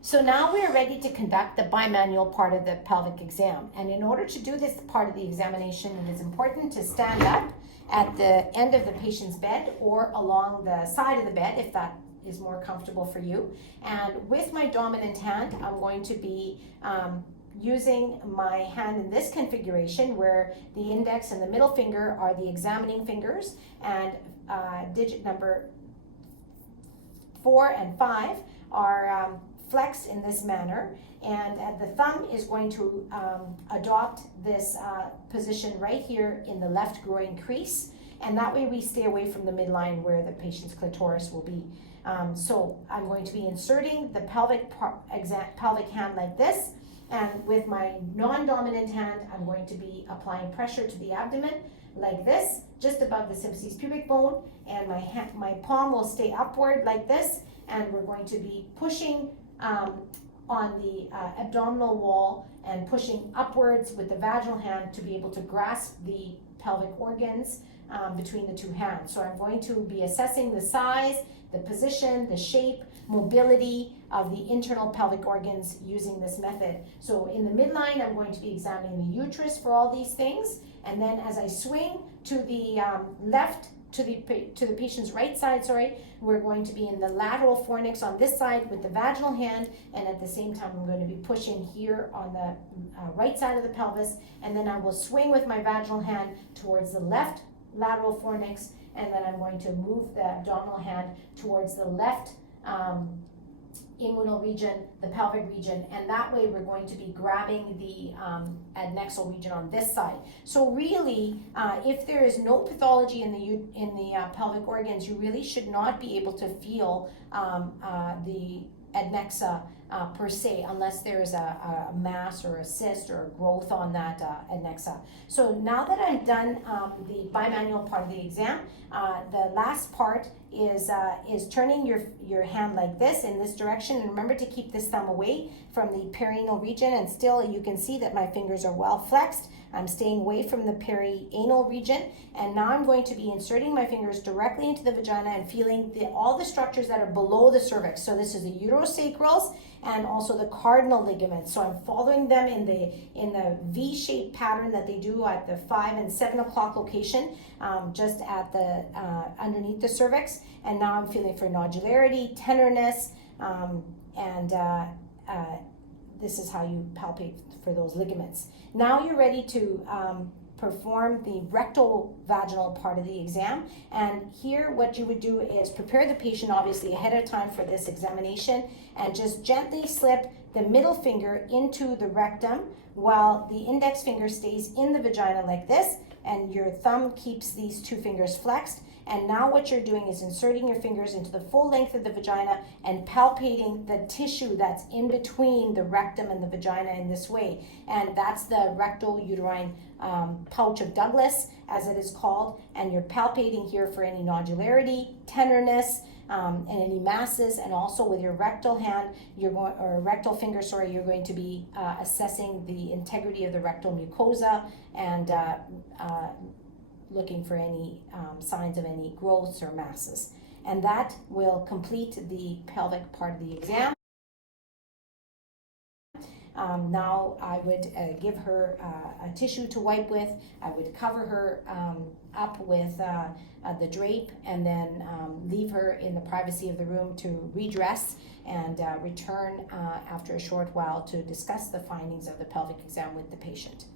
So now we are ready to conduct the bimanual part of the pelvic exam. And in order to do this part of the examination, it is important to stand up at the end of the patient's bed or along the side of the bed if that is more comfortable for you. And with my dominant hand, I'm going to be using my hand in this configuration where the index and the middle finger are the examining fingers, and digit number 4 and 5 are flexed in this manner, and the thumb is going to adopt this position right here in the left groin crease, and that way we stay away from the midline where the patient's clitoris will be. So I'm going to be inserting the pelvic hand like this, and with my non-dominant hand I'm going to be applying pressure to the abdomen like this, just above the symphysis pubic bone, and my palm will stay upward like this, and we're going to be pushing on the abdominal wall and pushing upwards with the vaginal hand to be able to grasp the pelvic organs between the two hands. So I'm going to be assessing the size, the position, the shape, mobility of the internal pelvic organs using this method. So in the midline, I'm going to be examining the uterus for all these things, and then as I swing to the left, to the patient's right side, we're going to be in the lateral fornix on this side with the vaginal hand, and at the same time I'm going to be pushing here on the right side of the pelvis, and then I will swing with my vaginal hand towards the left lateral fornix, and then I'm going to move the abdominal hand towards the left inguinal region, the pelvic region, and that way we're going to be grabbing the adnexal region on this side. So really, if there is no pathology in the pelvic organs, you really should not be able to feel the adnexa per se, unless there is a mass or a cyst or a growth on that adnexa. So now that I've done the bimanual part of the exam, the last part is turning your hand like this in this direction, and remember to keep this thumb away from the perianal region, and still you can see that my fingers are well flexed. I'm staying away from the perianal region, and now I'm going to be inserting my fingers directly into the vagina and feeling all the structures that are below the cervix. So this is the uterosacrals and also the cardinal ligaments. So I'm following them in the V-shaped pattern that they do at the 5 and 7 o'clock location, just at the underneath the cervix. And now I'm feeling for nodularity, tenderness, and this is how you palpate for those ligaments. Now you're ready to perform the rectovaginal part of the exam, and here what you would do is prepare the patient obviously ahead of time for this examination, and just gently slip the middle finger into the rectum while the index finger stays in the vagina like this, and your thumb keeps these two fingers flexed. And now what you're doing is inserting your fingers into the full length of the vagina and palpating the tissue that's in between the rectum and the vagina in this way. And that's the rectal uterine pouch of Douglas, as it is called. And you're palpating here for any nodularity, tenderness, and any masses, and also with your rectal hand, rectal finger, you're going to be assessing the integrity of the rectal mucosa and looking for any signs of any growths or masses. And that will complete the pelvic part of the exam. Now I would give her a tissue to wipe with. I would cover her up with the drape, and then leave her in the privacy of the room to redress and return after a short while to discuss the findings of the pelvic exam with the patient.